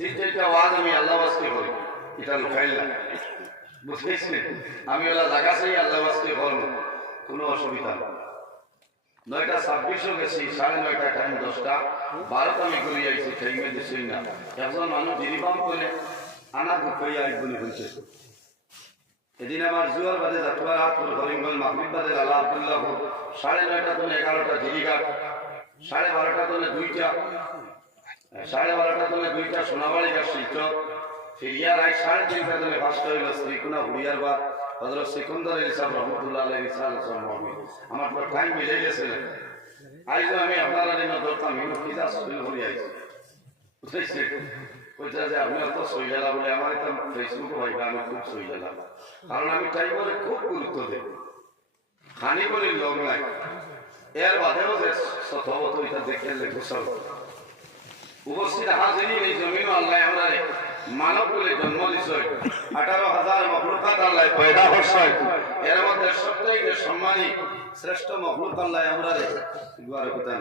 ঠিক যেটা ওয়াজ আমি আল্লাহ বাসকে করি এটা লুকাইল না। আমি ওলা জায়গা চাই, আল্লাহ বাসকে করব কোনো অসুবিধা নেই। নয়টা ছাব্বিশও গেছি, সাড়ে নয়টা টাইম দশটা। বারোটা আমি ঘুরে আইছি টাইমে দিছি না। একজন মানুষ জিরিবাম করে, আনা দুঃখাই আইবনি হয়েছে এদিন আমার জুয়ার বাদে জাতুয়ার হাত করে হরিঙ্গল মাহমিদ বাদে লালা আব্দুল্লাহ সাড়ে নয়টা তনে এগারোটা জিরিঘাট সাড়ে বারোটা তনে দুইটা। সাড়ে বারোটা তলে দুইটা সোনাবাড়ি গাছ ফিরিয়ার আই সাড়ে তিনটা তলে ফার্স্ট হইল শ্রীকুনা হুড়িয়ার বা হজরত সিকুন্দর ইসলাম রহমতুল্লাহ ইসলাম আমার তো টাইম মিলে গেছে। আমি আপনারা হয়ে যে আমি অত বলে আমি খুব আমি খুব গুরুত্ব দিই। খানি বলে লং নাই। এর বাদেও যে এটা দেখে উপস্থিত হাজিরি এই জমিন আল্লাহ আমরা মানব বলে জন্ম দিছয় আঠারো হাজার মখলুকাত আল্লাহ পয়দা করছয় এর মধ্যে সবথেকে সম্মানী শ্রেষ্ঠ মখলুক আল্লাহ আমরা দুয়ারে কুতান